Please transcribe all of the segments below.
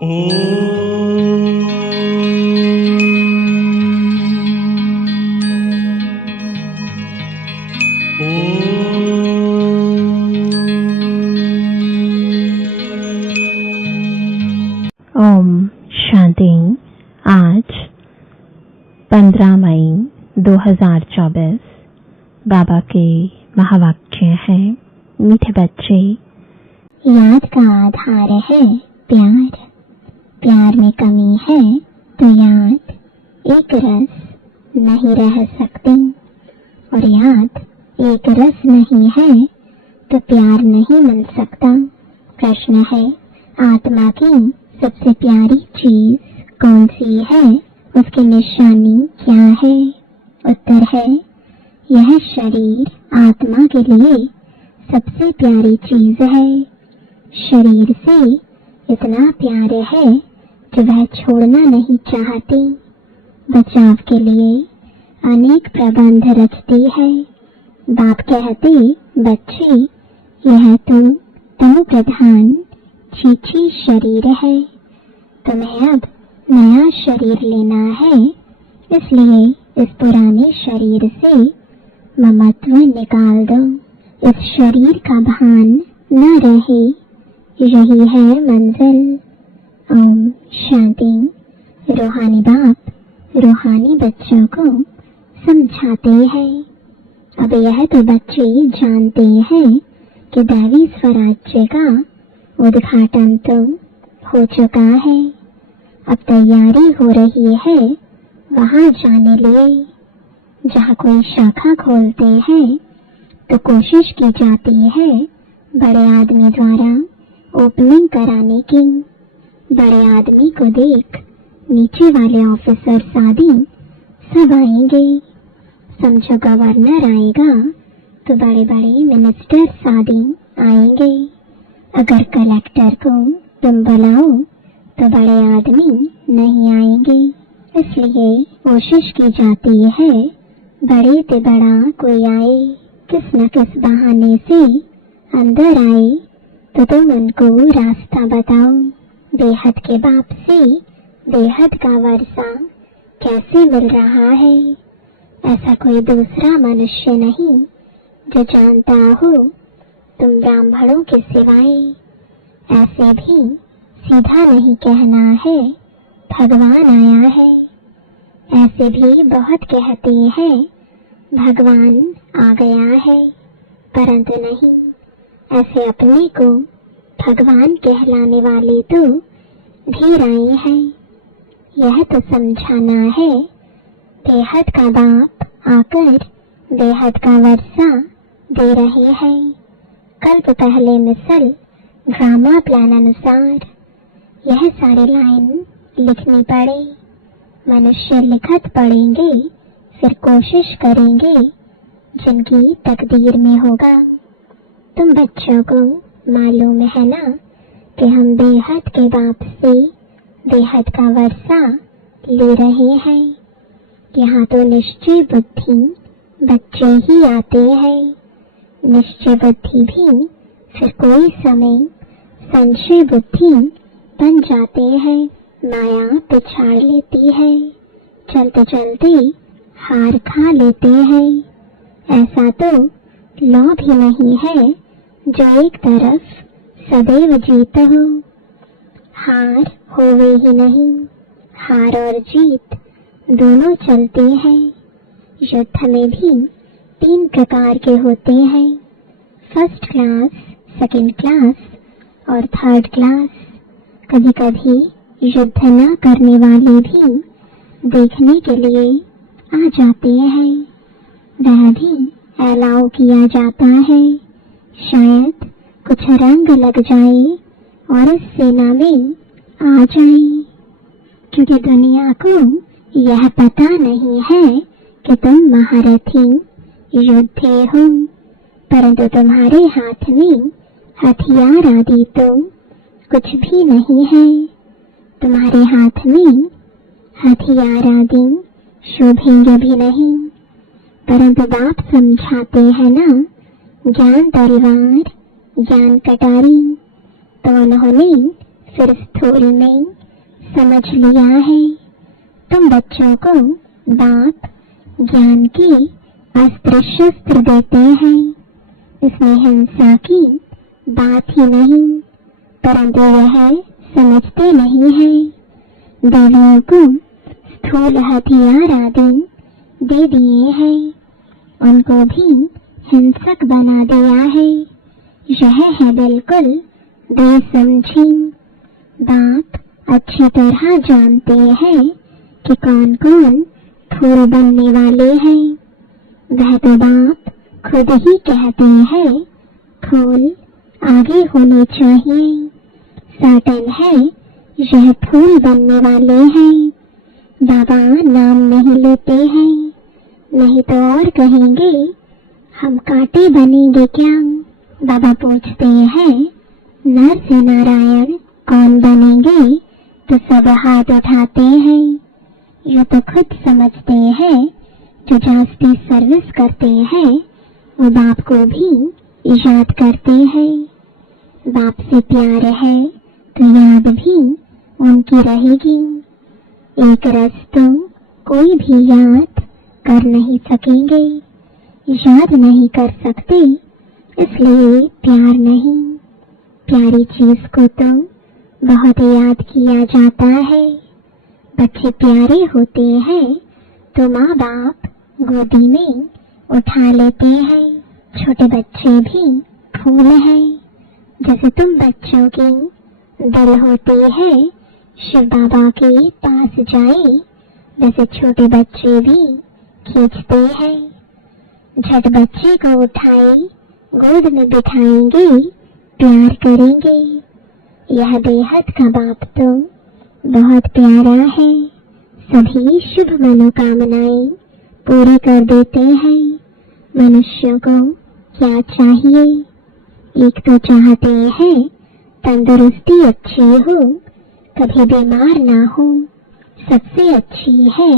ओम शांति। आज 15 मई 2024 बाबा के महावाक्य है। मीठे बच्चे, याद का आधार है प्यार। प्यार में कमी है तो याद एक रस नहीं रह सकती, और याद एक रस नहीं है तो प्यार नहीं मिल सकता। प्रश्न है, आत्मा की सबसे प्यारी चीज कौन सी है? उसकी निशानी क्या है? उत्तर है, यह शरीर आत्मा के लिए सबसे प्यारी चीज है। शरीर से इतना प्यार है कि वह छोड़ना नहीं चाहती। बचाव के लिए अनेक प्रबंध रचती है। बाप कहते, बच्चे, यह तनु प्रधान चीची शरीर है। तुम्हें अब नया शरीर लेना है, इसलिए इस पुराने शरीर से ममत्व निकाल दो। इस शरीर का भान न रहे, यही है मंजिल। ओम शांति। रूहानी बाप रूहानी बच्चों को समझाते हैं। अब यह तो बच्चे जानते हैं कि दैवी स्वराज्य का उद्घाटन तो हो चुका है। अब तैयारी हो रही है वहां जाने लिए। जहाँ कोई शाखा खोलते हैं तो कोशिश की जाती है बड़े आदमी द्वारा ओपनिंग कराने की। बड़े आदमी को देख नीचे वाले ऑफिसर्स आदि सब आएंगे। समझो गवर्नर आएगा तो बड़े बड़े मिनिस्टर्स आदि आएंगे। अगर कलेक्टर को तुम बुलाओ तो बड़े आदमी नहीं आएंगे। इसलिए कोशिश की जाती है बड़े से बड़ा कोई आए। किस न किस बहाने से अंदर आए तो तुम उनको रास्ता बताओ। बेहद के बाप से बेहद का वर्षा कैसे मिल रहा है? ऐसा कोई दूसरा मनुष्य नहीं जो जानता हो तुम ब्राह्मणों के सिवाय। ऐसे भी सीधा नहीं कहना है भगवान आया है। ऐसे भी बहुत कहते हैं भगवान आ गया है, परंतु नहीं। ऐसे अपने को भगवान कहलाने वाले तो ढेर आए हैं। यह तो समझाना है बेहद का बाप आकर बेहद का वर्षा दे रहे हैं। कल्प पहले मिसल ड्रामा प्लान अनुसार यह सारे लाइन लिखनी पड़े। मनुष्य लिखत पढ़ेंगे, फिर कोशिश करेंगे जिनकी तकदीर में होगा। तुम बच्चों को मालूम है ना कि हम बेहद के बाप से बेहद का वर्षा ले रहे हैं। यहाँ तो निश्चय बुद्धि बच्चे ही आते हैं। निश्चय बुद्धि भी फिर कोई समय संशय बुद्धि बन जाते हैं। माया पिछाड़ लेती है, चलते चलते हार खा लेते हैं। ऐसा तो लौ भी नहीं है जो एक तरफ सदैव जीता हो। हार होवे ही नहीं, हार और जीत दोनों चलते हैं। युद्ध में भी 3 प्रकार के होते हैं, फर्स्ट क्लास, सेकंड क्लास और थर्ड क्लास। कभी कभी युद्ध न करने वाले भी देखने के लिए आ जाते हैं। वह भी अलाउ किया जाता है। शायद कुछ रंग लग जाए और इस सेना में आ जाए, क्योंकि दुनिया को यह पता नहीं है कि तुम महारथी योद्धे हो, परंतु तुम्हारे हाथ में हथियार आदि तो कुछ भी नहीं है। तुम्हारे हाथ में हथियार आदि शोभेंगे भी नहीं, परंतु बाप समझाते हैं ना, ज्ञान तलवार ज्ञान कटारी। तो उन्होंने फिर स्थूल में समझ लिया है। तुम बच्चों को बाप ज्ञान के अस्त्र शस्त्र देते हैं। इसमें हिंसा की बात ही नहीं, परंतु यह समझते नहीं है। देवियों को स्थूल हथियार आदि दे दिए हैं, उनको भी हिंसक बना दिया है। यह है बिल्कुल बेसमझी। बाप अच्छी तरह जानते हैं कि कौन कौन फूल बनने वाले हैं। वह तो बाप खुद ही कहते हैं फूल आगे होने चाहिए। सर्टेन है यह फूल बनने वाले हैं। बाबा नाम नहीं लेते हैं, नहीं तो और कहेंगे हम कांटे बनेंगे क्या। बाबा पूछते हैं नर से नारायण कौन बनेंगे, तो सब हाथ उठाते हैं। ये तो खुद समझते हैं जो जास्ती सर्विस करते हैं वो बाप को भी याद करते हैं। बाप से प्यार है तो याद भी उनकी रहेगी। एक रस तो कोई भी याद कर नहीं सकेंगे, याद नहीं कर सकते, इसलिए प्यार नहीं। प्यारी चीज को तो बहुत याद किया जाता है। बच्चे प्यारे होते हैं तो माँ बाप गोदी में उठा लेते हैं। छोटे बच्चे भी फूल हैं। जैसे तुम बच्चों की दिल होती है शिव बाबा के पास जाए, वैसे छोटे बच्चे भी खींचते हैं। झट बच्चे को उठाए गोद में बिठाएंगे, प्यार करेंगे। यह बेहद का बाप तो बहुत प्यारा है। सभी शुभ मनोकामनाएं पूरी कर देते हैं। मनुष्यों को क्या चाहिए? एक तो चाहते हैं तंदुरुस्ती अच्छी हो, कभी बीमार ना हो। सबसे अच्छी है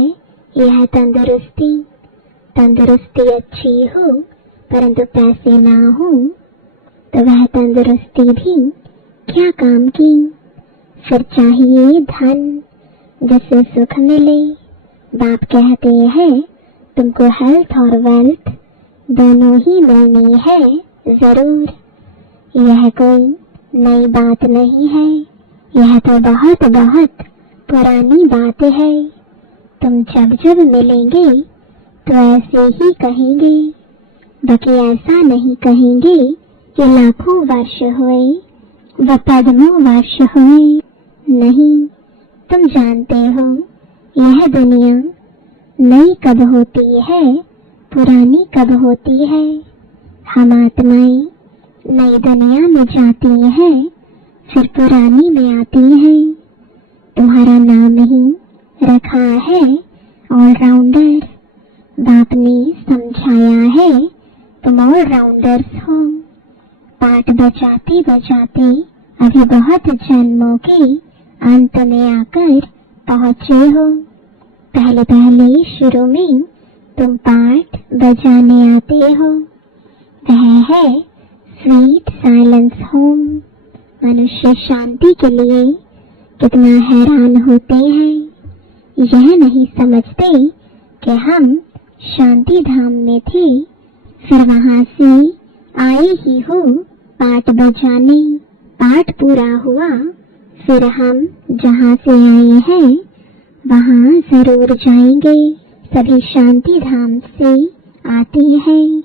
यह तंदुरुस्ती। तंदुरुस्ती अच्छी हो परंतु पैसे ना हो तो वह तंदुरुस्ती भी क्या काम की। फिर चाहिए धन जिससे सुख मिले। बाप कहते हैं तुमको हेल्थ और वेल्थ दोनों ही मिलनी है जरूर। यह कोई नई बात नहीं है, यह तो बहुत बहुत पुरानी बात है। तुम जब जब मिलेंगे तो ऐसे ही कहेंगे, बाकी ऐसा नहीं कहेंगे कि लाखों वर्ष हुए व पद्मों वर्ष हुए। नहीं, तुम जानते हो यह दुनिया नई कब होती है, पुरानी कब होती है। हम आत्माएं नई दुनिया में जाती हैं, फिर पुरानी में आती हैं। तुम्हारा नाम ही रखा है ऑलराउंडर। बाप ने समझाया है तुम ऑलराउंडर्स हो। पाठ बजाते बजाते अभी बहुत जन्मों के अंत में आकर पहुंचे हो। पहले पहले शुरू में तुम पाठ बजाने आते हो। वह है स्वीट साइलेंस होम। मनुष्य शांति के लिए कितना हैरान होते हैं। यह नहीं समझते कि हम शांति धाम में थे, फिर वहां से आए ही हो पाठ बजाने। पाठ पूरा हुआ, फिर हम जहाँ से आए हैं वहाँ जरूर जाएंगे। सभी शांति धाम से आते हैं।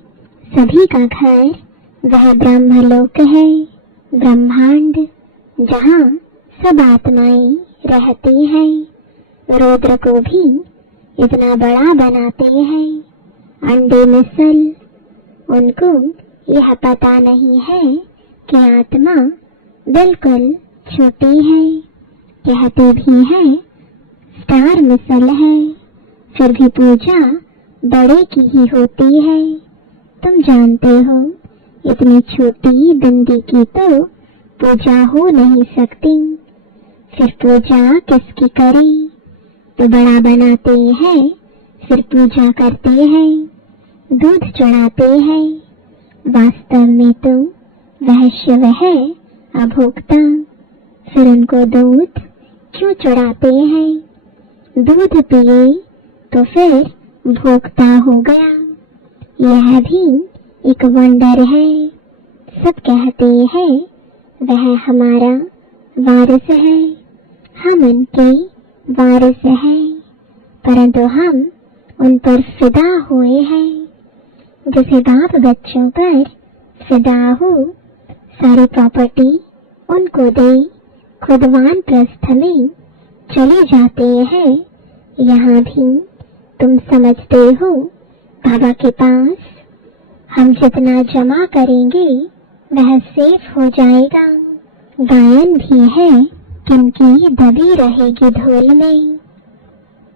सभी का घर वह ब्रह्मलोक है, ब्रह्मांड, जहाँ सब आत्माएं रहती हैं। रुद्र को भी इतना बड़ा बनाते हैं। अंडे मिसल। उनको यह पता नहीं है कि आत्मा बिल्कुल छोटी है। कहते भी हैं स्टार मिसल है, फिर भी पूजा बड़े की ही होती है। तुम जानते हो इतनी छोटी बिंदी की तो पूजा हो नहीं सकती। फिर पूजा किसकी करें? तो बड़ा बनाते हैं, फिर पूजा करते हैं, दूध चढ़ाते हैं। वास्तव में तो वह शिव है अभोक्ता। फिर उनको दूध क्यों चढ़ाते हैं? दूध पिए तो फिर भोक्ता हो गया। यह भी एक वंडर है। सब कहते हैं वह हमारा वारिस है, हम उनके वारिस हैं, परंतु हम उन पर फिदा हुए हैं। जैसे बाप बच्चों पर फिदा हो, सारी प्रॉपर्टी उनको दे, खुद वानप्रस्थ में चले जाते हैं। यहाँ भी तुम समझते हो बाबा के पास हम जितना जमा करेंगे वह सेफ हो जाएगा। गायन भी है किनकी दबी रहेगी धूल में।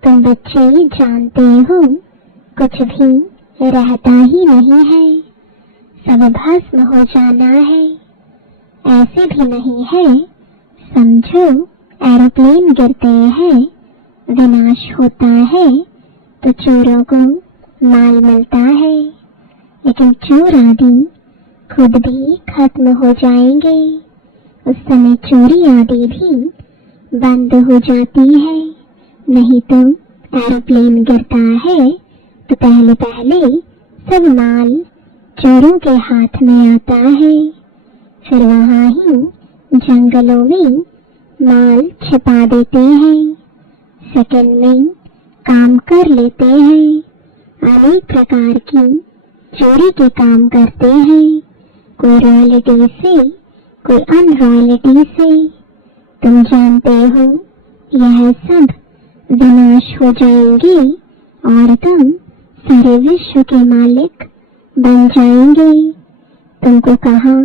तुम बच्चे जानते हो कुछ भी रहता ही नहीं है, सब भस्म हो जाना है। ऐसे भी नहीं है, समझो एरोप्लेन गिरते हैं, विनाश होता है तो चोरों को माल मिलता है, लेकिन चोर आदि खुद भी खत्म हो जाएंगे। उस समय चोरी आदि भी बंद हो जाती है। नहीं तो एरोप्लेन गिरता है तो पहले पहले सब माल चोरों के हाथ में आता है, फिर वहां ही जंगलों में माल छिपा देते हैं, सेकंड में काम कर लेते हैं, अनेक प्रकार की चोरी के काम करते हैं, कोई रॉयल्टी से, कोई अनरॉयल्टी से। तुम जानते हो यह सब विनाश हो जाएंगे और तुम सारे विश्व के मालिक बन जाएंगे। तुमको कहाँ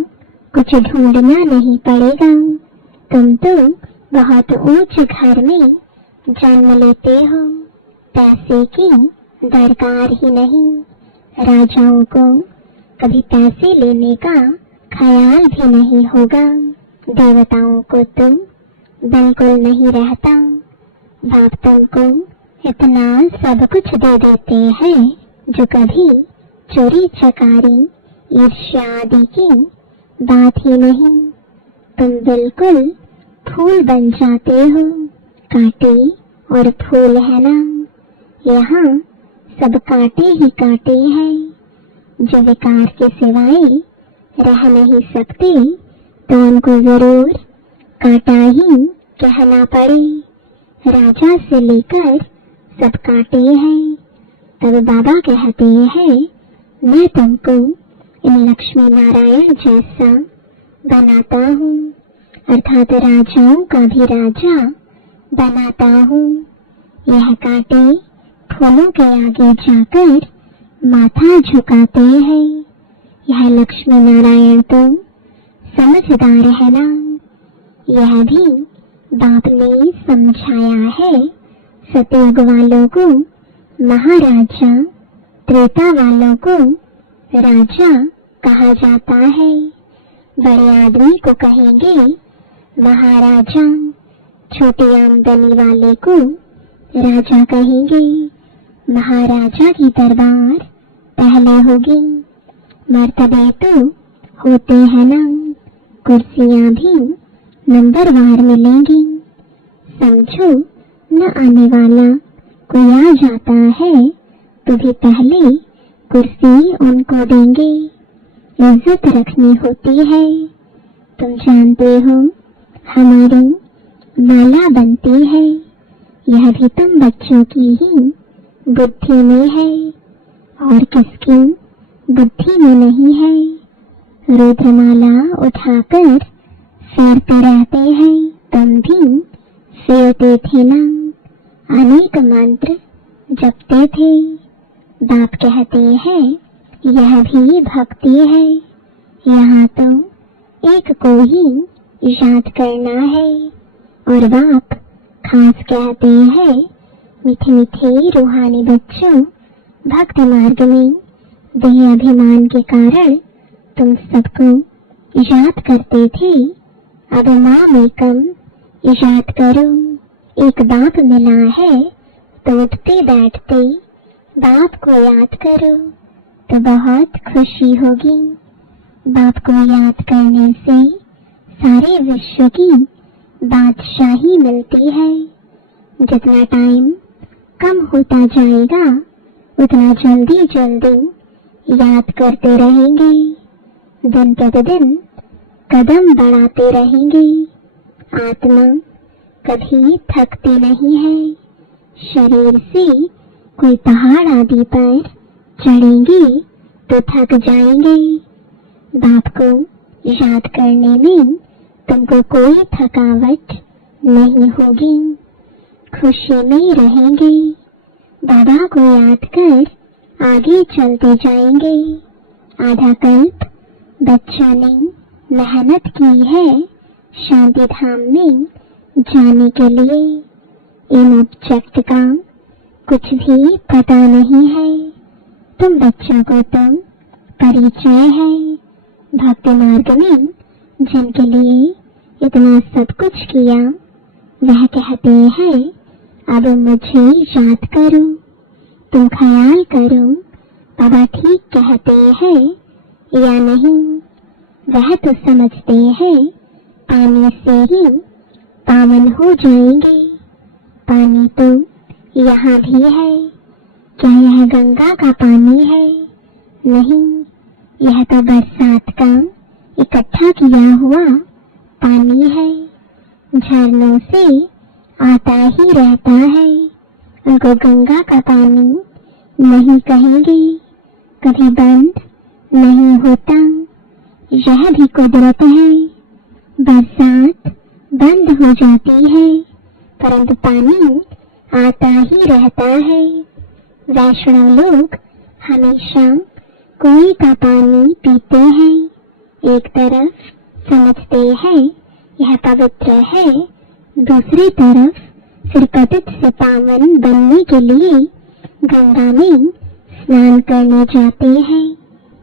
कुछ ढूंढना नहीं पड़ेगा। तुम तो बहुत ऊंचे घर में जन्म लेते हो, पैसे की दरकार ही नहीं। राजाओं को कभी पैसे लेने का ख्याल भी नहीं होगा। देवताओं को तो बिल्कुल नहीं रहता। बाप तुमको इतना सब कुछ दे देते हैं जो कभी चोरी चकारी ईर्ष्या आदि की बात ही नहीं। तुम बिल्कुल फूल बन जाते हो, कांटे और फूल है ना। यहाँ सब कांटे ही कांटे हैं, जो विकार के सिवाय रह नहीं सकते तो उनको जरूर कांटा ही कहना पड़े। राजा से लेकर सब कांटे हैं। तब बाबा कहते हैं मैं तुमको इन लक्ष्मी नारायण जैसा बनाता हूँ, अर्थात राजाओं का भी राजा बनाता हूँ। यह कांटे फूलों के आगे जाकर माथा झुकाते हैं। यह लक्ष्मी नारायण तो समझदार है ना। यह भी बाप ने समझाया है। सतयुग वालों को महाराजा, त्रेता वालों को राजा कहा जाता है। बड़े आदमी को कहेंगे महाराजा, छोटी आमदनी वाले को राजा कहेंगे। महाराजा की दरबार पहले होगी। मर्तबे तो होते हैं ना, कुर्सियां भी नंबरवार मिलेंगी। समझो न आने वाला कोई आ जाता है तो भी पहले कुर्सी उनको देंगे। इज्जत रखनी होती है। तुम जानते हो हमारी माला बनती है, यह भी तुम बच्चों की ही बुद्धि में है और किसकी बुद्धि में नहीं है। रुद्रमाला उठाकर फेरते रहते हैं। तुम भी फेरते थे ना, अनेक मंत्र जपते थे। बाप कहते हैं यह भी भक्ति है। यहाँ तो एक को ही याद करना है। और बाप खास कहते हैं मीठे मीठे रूहानी बच्चों, भक्त मार्ग में देह अभिमान के कारण तुम सबको याद करते थे। अब माम एकम याद करो। एक बाप मिला है तो उठते बैठते बाप को याद करो तो बहुत खुशी होगी। बाप को याद करने से सारे विश्व की बादशाही मिलती है। जितना टाइम कम होता जाएगा उतना जल्दी जल्दी याद करते रहेंगे, दिन प्रतिदिन कदम बढ़ाते रहेंगे। आत्मा कभी थकती नहीं है। शरीर से कोई पहाड़ आदि पर चढ़ेंगे तो थक जाएंगे। बाप को याद करने में तुमको कोई थकावट नहीं होगी, खुशी में रहेंगे। बाबा को याद कर आगे चलते जाएंगे। आधा कल्प बच्चों ने मेहनत की है शांति धाम में जाने के लिए। इन ऑब्जेक्ट का कुछ भी पता नहीं है। तुम बच्चों को तो परिचय है। भक्ति मार्ग में जिनके लिए इतना सब कुछ किया वह कहते हैं अब मुझे याद करो। तुम ख्याल करो बाबा ठीक कहते हैं या नहीं। वह तो समझते हैं पानी से ही पावन हो जाएंगे। पानी तो यहाँ भी है। क्या यह गंगा का पानी है? नहीं, यह तो बरसात का इकट्ठा किया हुआ पानी है। झरनों से आता ही रहता है। उनको गंगा का पानी नहीं कहेंगे, कभी बंद नहीं होता। यह भी कुदरत है। बरसात बंद हो जाती है परंतु पानी आता ही रहता है। वैष्णव लोग हमेशा कुएं का पानी पीते हैं। एक तरफ समझते हैं यह पवित्र है, दूसरी तरफ फिर पतित से पावन बनने के लिए गंगा में स्नान करने जाते हैं।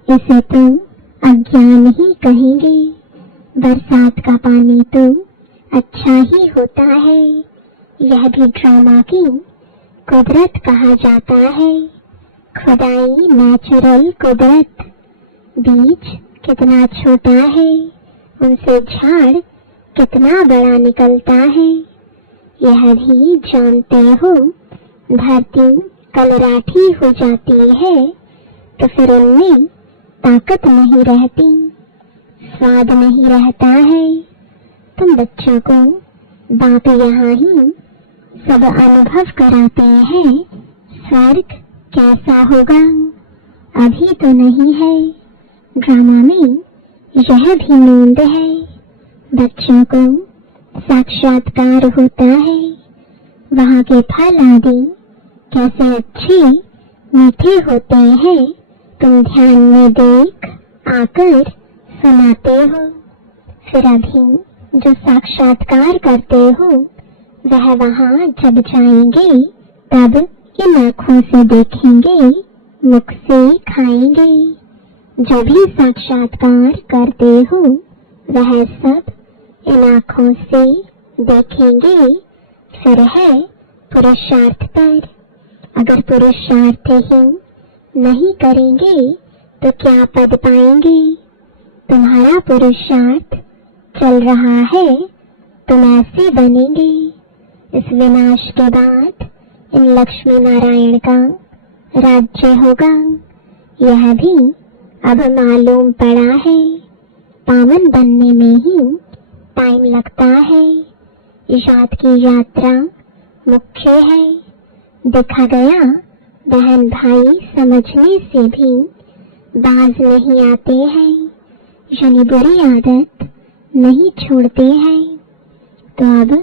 इसे तो अज्ञान ही कहेंगे। बरसात का पानी तो अच्छा ही होता है। यह भी ड्रामा की कुदरत कहा जाता है। खुदाई नेचुरल कुदरत। बीज कितना छोटा है, उनसे झाड़ कितना बड़ा निकलता है। यह भी जानते हो। धरती कलराठी हो जाती है तो फिर उनमें ताकत नहीं रहती, स्वाद नहीं रहता है। तुम बच्चों को बाप यहाँ ही सब अनुभव कराते हैं। स्वर्ग कैसा होगा अभी तो नहीं है। ड्रामा में यह भी नींद है। बच्चों को साक्षात्कार होता है। वहाँ के फल आदि कैसे अच्छे मीठे होते हैं तुम ध्यान में देख आकर सुनाते हो। फिर अभी जो साक्षात्कार करते हो वह वहाँ जब जाएंगे तब इन आँखों से देखेंगे, मुख से खाएंगे। जो भी साक्षात्कार करते हो वह सब इन आँखों से देखेंगे। फिर है पुरुषार्थ पर। अगर पुरुषार्थ ही नहीं करेंगे तो क्या पद पाएंगे? तुम्हारा पुरुषार्थ चल रहा है, तुम ऐसे बनेंगे। इस विनाश के बाद इन लक्ष्मी नारायण का राज्य होगा। यह भी अब मालूम पड़ा है। पावन बनने में ही टाइम लगता है। याद की यात्रा मुख्य है। देखा गया बहन भाई समझने से भी बाज नहीं आते हैं, यानी बुरी आदत नहीं छोड़ते हैं। तो अब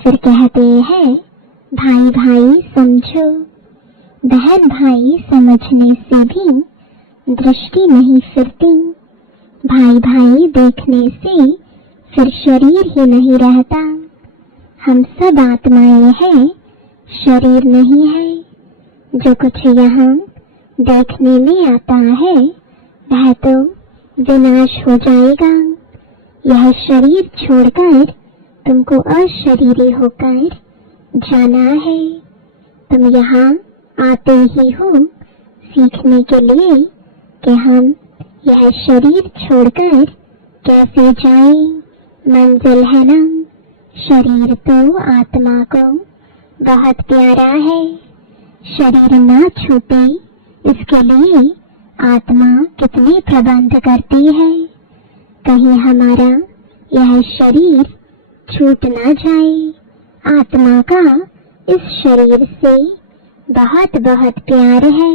फिर कहते हैं भाई भाई समझो। बहन भाई समझने से भी दृष्टि नहीं फिरती। भाई भाई देखने से फिर शरीर ही नहीं रहता। हम सब आत्माएं हैं, शरीर नहीं है। जो कुछ यहाँ देखने में आता है वह तो विनाश हो जाएगा। यह शरीर छोड़कर तुमको अशरीरी होकर जाना है। तुम यहाँ आते ही हो सीखने के लिए कि हम यह शरीर छोड़कर कैसे जाएं। मंजिल है ना, शरीर तो आत्मा को बहुत प्यारा है। शरीर ना छूटे इसके लिए आत्मा कितने प्रबंध करती है। कहीं हमारा यह शरीर छूट ना जाए। आत्मा का इस शरीर से बहुत बहुत प्यार है।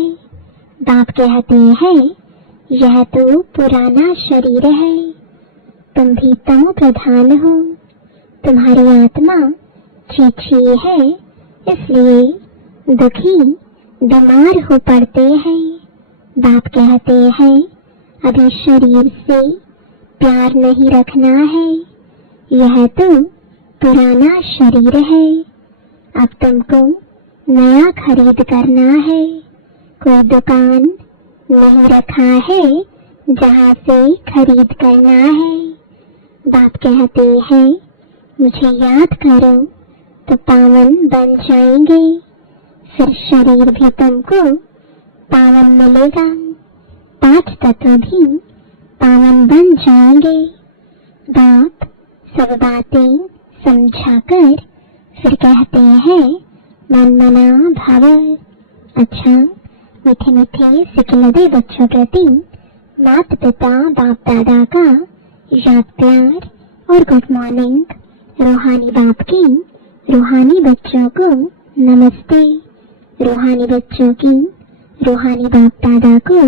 बाप कहते हैं यह तो पुराना शरीर है, तुम भी तमो प्रधान हो, तुम्हारी आत्मा चीची है, इसलिए दुखी बीमार हो पड़ते हैं। बाप कहते हैं अभी शरीर से प्यार नहीं रखना है, यह तो पुराना शरीर है। अब तुमको नया खरीद करना है। कोई दुकान नहीं रखा है जहाँ से खरीद करना है। बाप कहते हैं मुझे याद करो तो पावन बन जाएंगे, फिर शरीर भी तुमको पावन मिलेगा, 5 तत्व भी पावन बन जाएंगे। बाप सब बातें समझाकर फिर कहते हैं मन मना भाव। अच्छा, मीठे मीठे सिखलदे बच्चों प्रति माता पिता बाप दादा का याद प्यार और गुड मॉर्निंग। रूहानी बाप की रूहानी बच्चों को नमस्ते। रूहानी बच्चों की रूहानी बाप दादा को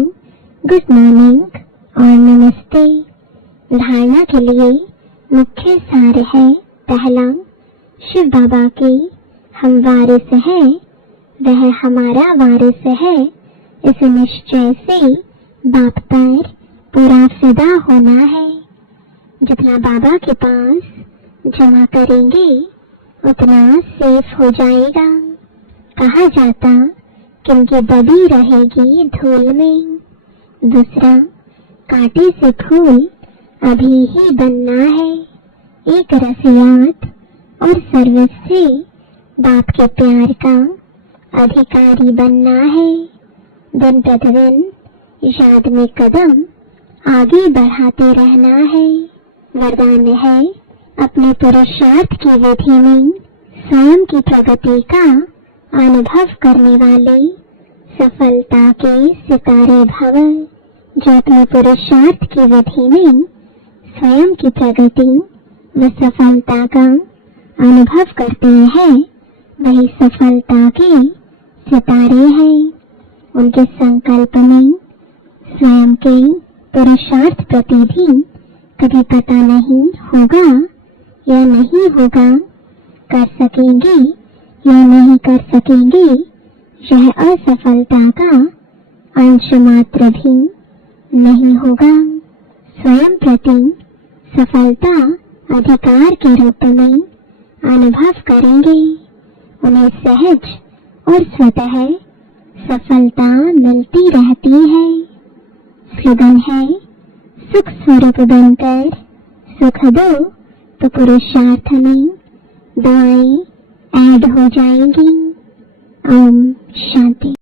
गुड मॉर्निंग और नमस्ते। धारणा के लिए मुख्य सार है, पहला, शिव बाबा के हम वारिस हैं, वह हमारा वारिस है। इस निश्चय से बाप पर पूरा फिदा होना है। जितना बाबा के पास जमा करेंगे उतना सेफ हो जाएगा। कहा जाता क्योंकि दबी रहेगी धूल में। दूसरा, कांटे से फूल अभी ही बनना है। एक रसियात और सर्विस से बाप के प्यार का अधिकारी बनना है। दिन प्रतिदिन याद में कदम आगे बढ़ाते रहना है। वरदान है अपने पुरुषार्थ की विधि में स्वयं की प्रगति का अनुभव करने वाले सफलता के सितारे भव। जो अपने पुरुषार्थ की विधि में स्वयं की प्रगति व सफलता का अनुभव करते हैं वही सफलता के सितारे हैं। उनके संकल्प में स्वयं के पुरुषार्थ प्रति भी कभी पता नहीं होगा या नहीं होगा, कर सकेंगे या नहीं कर सकेंगे, यह असफलता का अंश मात्र भी नहीं होगा। स्वयं प्रति सफलता अधिकार के रूप में अनुभव करेंगे। उन्हें सहज और स्वतः सफलता मिलती रहती है। स्लोगन है सुख स्वरूप बनकर सुख दो तो पुरुषार्थ में दुआएं ऐड हो जाएंगी। ओम शांति।